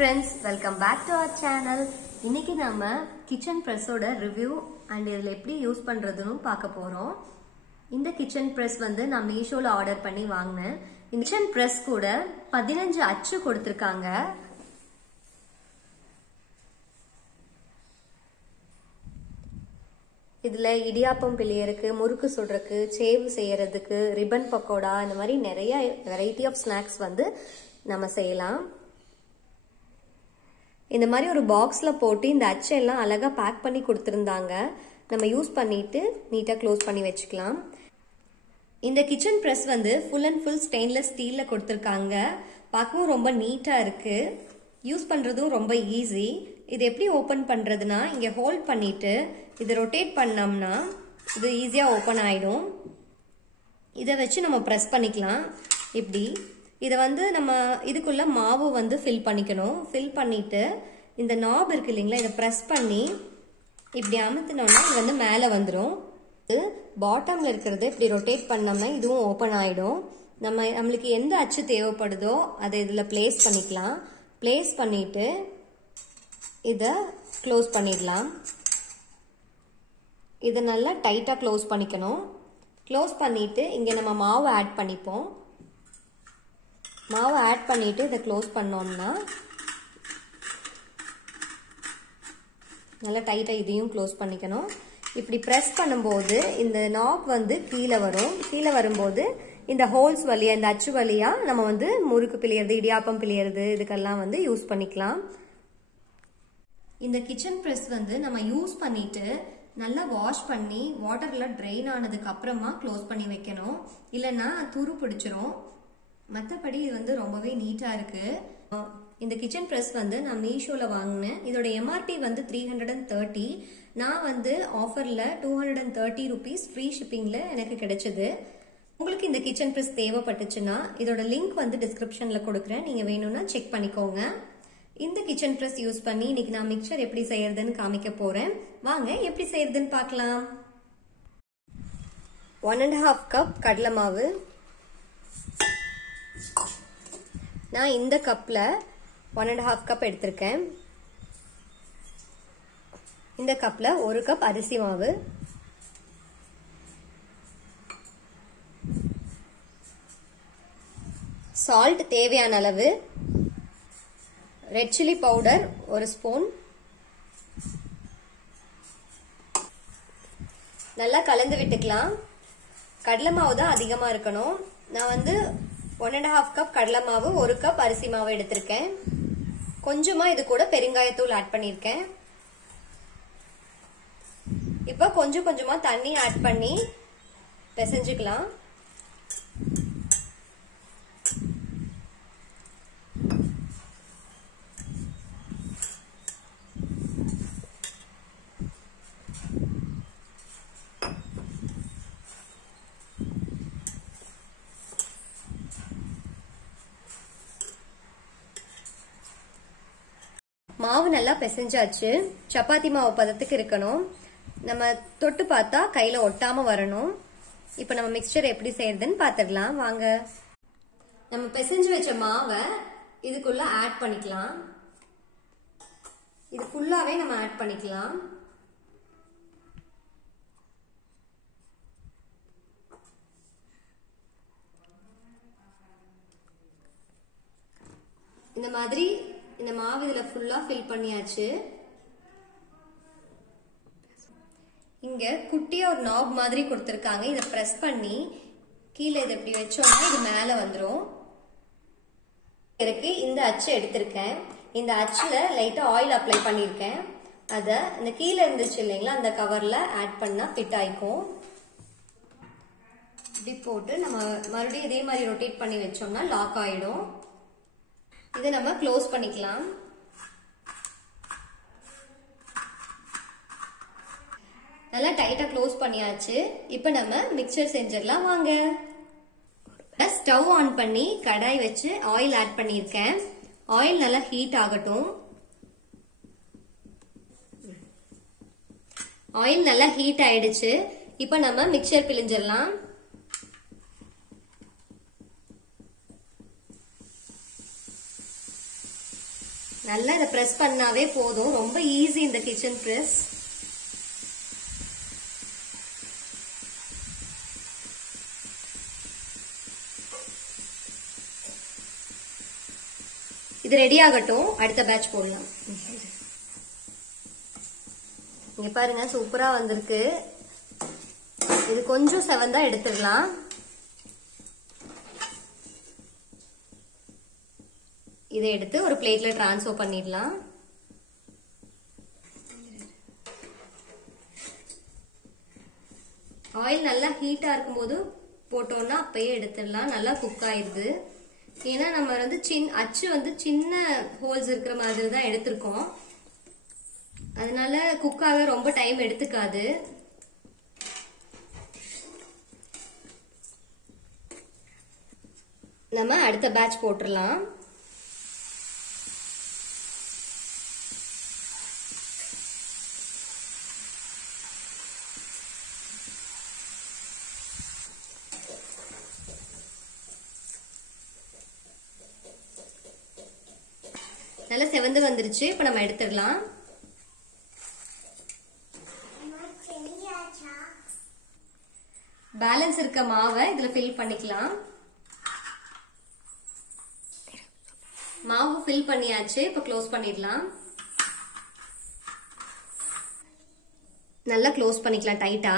friends, welcome back to our channel. இன்னைக்கு நாம kitchen பிரஸோட review and இதுல எப்படி யூஸ் பண்றதுன்னு பார்க்க போறோம். இந்த கிச்சன் பிரஸ் வந்து நான் மீஷோல ஆர்டர் பண்ணி வாங்கினேன். இந்த கிச்சன் பிரஸ் கூட 15 அச்சு கொடுத்திருக்காங்க. இதுல இடியாப்பம் பிழியறதுக்கு, முறுக்கு சுடுறதுக்கு, சேவு செய்யறதுக்கு, ரிப்பன் பக்கோடா இந்த மாதிரி நிறைய வெரைட்டி ஆஃப் ஸ்நாக்ஸ் வந்து நம்ம செய்யலாம். இந்த மாதிரி ஒரு பாக்ஸ்ல போட்டு இந்த அச்செல்லாம் அழகா பேக் பண்ணி கொடுத்திருந்தாங்க. நம்ம யூஸ் பண்ணிட்டு நீட்டா க்ளோஸ் பண்ணி வச்சுக்கலாம். இந்த கிச்சன் பிரஸ் வந்து ஃபுல் அண்ட் ஃபுல் ஸ்டெயின்லெஸ் ஸ்டீல்ல கொடுத்திருக்காங்க. பார்க்கவும் ரொம்ப நீட்டா இருக்கு. யூஸ் பண்றதும் ரொம்ப ஈஸி. இது எப்படி ஓபன் பண்றதுன்னா, இங்க ஹோல்ட் பண்ணிட்டு இதை ரொட்டேட் பண்ணோம்னா இது ஈஸியா ஓபன் ஆயிடும். இதை வச்சு நம்ம பிரஸ் பண்ணிக்கலாம். இப்படி இதை வந்து நம்ம இதுக்குள்ள மாவு வந்து ஃபில் பண்ணிக்கணும். ஃபில் பண்ணிட்டு இந்த நாப் இருக்கு இல்லைங்களா, இதை பிரஸ் பண்ணி இப்படி அமுத்தினோம்னா இது வந்து மேலே வந்துடும். பாட்டம்ல இருக்கிறது இப்படி ரொட்டேட் பண்ணோம்னா இதுவும் ஓப்பன் ஆயிடும். நம்மளுக்கு எந்த அச்சு தேவைப்படுதோ அதை இதில் பிளேஸ் பண்ணிக்கலாம். பிளேஸ் பண்ணிட்டு இதை க்ளோஸ் பண்ணிடலாம். இதை நல்லா டைட்டாக க்ளோஸ் பண்ணிக்கணும். க்ளோஸ் பண்ணிட்டு இங்கே நம்ம மாவு ஆட் பண்ணிப்போம். மாவு ஆட் பண்ணிட்டு இதை க்ளோஸ் பண்ணோம்னா நல்லா டைட்டாக இதையும் க்ளோஸ் பண்ணிக்கணும். இப்படி ப்ரெஸ் பண்ணும்போது இந்த நாப் வந்து கீழே வரும். கீழே வரும்போது இந்த ஹோல்ஸ் வழியா, இந்த அச்சு வழியா நம்ம வந்து முறுக்கு பிழியறது, இடியாப்பம் பிழியறது இதுக்கெல்லாம் வந்து யூஸ் பண்ணிக்கலாம். இந்த கிச்சன் பிரஸ் வந்து நம்ம யூஸ் பண்ணிட்டு நல்லா வாஷ் பண்ணி வாட்டர்ல ட்ரெயின் ஆனதுக்கு அப்புறமா க்ளோஸ் பண்ணி வைக்கணும். இல்லைன்னா துரு பிடிச்சிரும். மற்றபடி இது வந்து ரொம்பவே நீட்டா இருக்கு. இந்த கிச்சன் பிரஸ் வந்து நான் மீஷோல வாங்கினேன். இதோட எம்ஆர்பி வந்து 330. நான் வந்து ஆஃபர்ல 230 rupees ஃப்ரீ ஷிப்பிங்ல எனக்கு கிடைச்சது. உங்களுக்கு இந்த கிச்சன் பிரஸ் தேவைப்பட்டுச்சுன்னா இதோட லிங்க் வந்து டிஸ்கிரிப்ஷன்ல கொடுக்குறேன். நீங்க வேணும்னா செக் பண்ணிக்கோங்க. இந்த கிச்சன் பிரஸ் யூஸ் பண்ணி இன்னைக்கு நான் மிக்சர் எப்படி செய்யறதுன்னு காமிக்க போறேன். வாங்க எப்படி செய்யறதுன்னு பார்க்கலாம். 1.5 கப் கடலை மாவு. நான் இந்த கப்ல 1.5 கப் எடுத்திருக்கேன். இந்த கப்ல 1 கப் அரிசி மாவு, சால்ட் தேவையான அளவு, ரெட் சில்லி பவுடர் 1 ஸ்பூன். நல்லா கலந்து விட்டுக்கலாம். கடலை மாவு தான் அதிகமா இருக்கணும். நான் வந்து 1.5 கப் கடலை மாவு, 1 கப் அரிசி மாவு எடுத்திருக்கேன். கொஞ்சமா இது கூட பெருங்காயத்தூள் ஆட் பண்ணிருக்கேன். இப்ப கொஞ்சம் கொஞ்சமா தண்ணி ஆட் பண்ணி பிசைஞ்சுக்கலாம். மாவு நல்லா பிசைஞ்சாச்சு. சப்பாத்தி மாவு பதத்துக்கு இருக்கணும். நம்ம தொட்டு பார்த்தா கையில ஒட்டாம வரணும். இப்ப நம்ம மிக்சர் எப்படி செய்யறதுன்னு பாத்துடலாம் வாங்க. நம்ம பிசைஞ்சு வச்ச மாவை இதுக்குள்ள ஆட் பண்ணிக்கலாம். இது ஃபுல்லாவே நம்ம ஆட் பண்ணிக்கலாம். இந்த மாதிரி இந்த மாவு இதுல ஃபுல்லா ஃபில் பண்ணியாச்சு. இங்க குட்டியா ஒரு நாப் மாதிரி கொடுத்திருக்காங்க. இதை பிரஸ் பண்ணி கீழே இதை இப்படி வச்சோம்னா இது மேல வந்துரும். இந்த அச்சு எடுத்திருக்கேன். இந்த அச்சுல லைட்டா ஆயில் அப்ளை பண்ணிருக்கேன். அத இந்த கீழே இருந்துச்சு இல்லைங்களா, அந்த கவர்ல ஆட் பண்ணா ஃபிட் ஆயிக்கும். இப்படி போட்டு நம்ம மறுபடியும் இதே மாதிரி ரொட்டேட் பண்ணி வச்சோம்னா லாக் ஆயிடும். இதை நம்ம க்ளோஸ் பண்ணிக்கலாம். நல்லா டைட்டா க்ளோஸ் பண்ணியாச்சு. இப்ப நம்ம மிக்சர் செஞ்சிடலாம் வாங்க. ஸ்டவ் ஆன் பண்ணி கடாய் வச்சு ஆயில் ஆட் பண்ணிருக்கேன். ஆயில் நல்லா ஹீட் ஆகட்டும். ஆயில் நல்லா ஹீட் ஆயிடுச்சு. இப்ப நம்ம மிக்சர் பிழிஞ்சிடலாம். நல்லா இதை பிரஸ் பண்ணாவே போதும். ரொம்ப ஈஸி இந்த கிச்சன் பிரஸ். இது ரெடி ஆகட்டும், அடுத்த பேட்ச் போடலாம். இங்க பாருங்க சூப்பரா வந்திருக்கு. இது கொஞ்சம் செவந்தா எடுத்துடலாம். இதை எடுத்து ஒரு பிளேட்ல டிரான்ஸ்ஃபர் பண்ணிடலாம். ஆயில் நல்லா ஹீட்டா இருக்கும்போது போட்டோம்னா அப்பயே எடுத்துடலாம். நல்லா குக் ஆயிடுது. ஏன்னா நம்ம வந்து அச்சு வந்து சின்ன ஹோல்ஸ் இருக்கிற மாதிரி தான் எடுத்திருக்கோம். அதனால குக்காக ரொம்ப டைம் எடுத்துக்காது. நம்ம அடுத்த பேட்ச் போட்டுடலாம். நல்லா செவந்து வந்துருச்சு. இப்ப நம்ம எடுத்துடலாம். பேலன்ஸ் இருக்க மாவை இதுல ஃபில் பண்ணிக்கலாம். மாவு ஃபில் பண்ணியாச்சு. இப்ப க்ளோஸ் பண்ணிடலாம். நல்லா க்ளோஸ் பண்ணிக்கலாம் டைட்டா.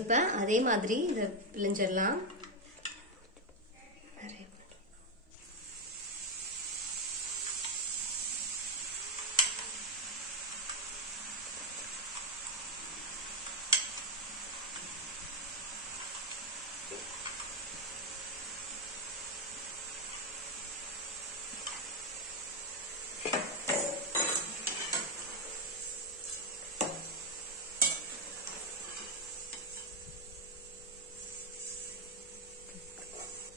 இப்ப அதே மாதிரி இதை பிழிஞ்சிடலாம்.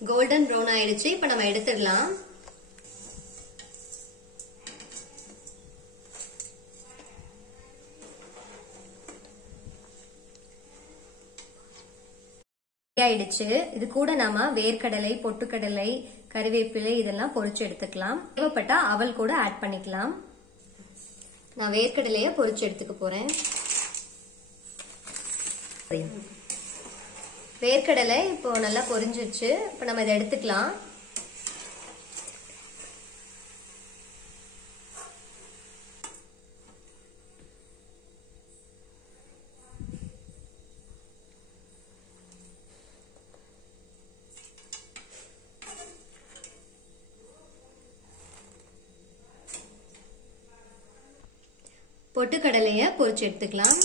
கோல்டன் ப்ரௌன் ஆயிடுச்சு. இப்ப நம்ம எடுத்துடலாம். ஆயிடுச்சு. இது கூட நாம வேர்க்கடலை, பொட்டுக்கடலை, கறிவேப்பிலை இதெல்லாம் பொரிச்சு எடுத்துக்கலாம். தேவைப்பட்டா அவல் கூட ஆட் பண்ணிக்கலாம். நான் வேர்க்கடலைய பொரிச்சு எடுத்துக்க போறேன். வேர்க்கடலை இப்போ நல்லா பொரிஞ்சிருச்சு. இப்ப நம்ம இதை எடுத்துக்கலாம். பொட்டுக்கடலைய பொரிச்சு எடுத்துக்கலாம்.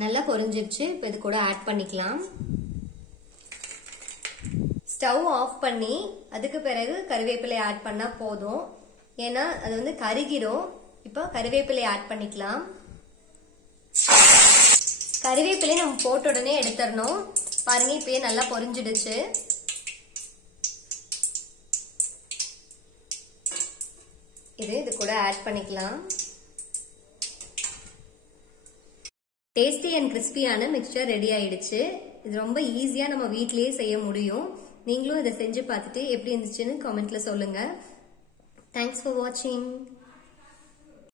நல்லா பொரிஞ்சிருச்சு. இப்ப இது கூட ஆட் பண்ணிக்கலாம். ஸ்டவ் ஆஃப் பண்ணி அதுக்கு பிறகு கறிவேப்பிலை ஆட் பண்ணா போதும். ஏன்னா அது வந்து கருகிரும். இப்போ கறிவேப்பிலை ஆட் பண்ணிக்கலாம். கறிவேப்பிலை நம்ம போட்ட உடனே எடுத்துடணும். பாருங்க இப்பயே நல்லா பொரிஞ்சிடுச்சு. இது கூட ஆட் பண்ணிக்கலாம். டேஸ்டி அண்ட் கிறிஸ்பியான மிக்சர் ரெடி ஆயிடுச்சு. இது ரொம்ப ஈஸியா நம்ம வீட்லயே செய்ய முடியும். நீங்களும் இதை செஞ்சு பார்த்துட்டு எப்படி இருந்துச்சுன்னு கமெண்ட்ல சொல்லுங்க. தேங்க்ஸ் ஃபார் வாட்சிங்.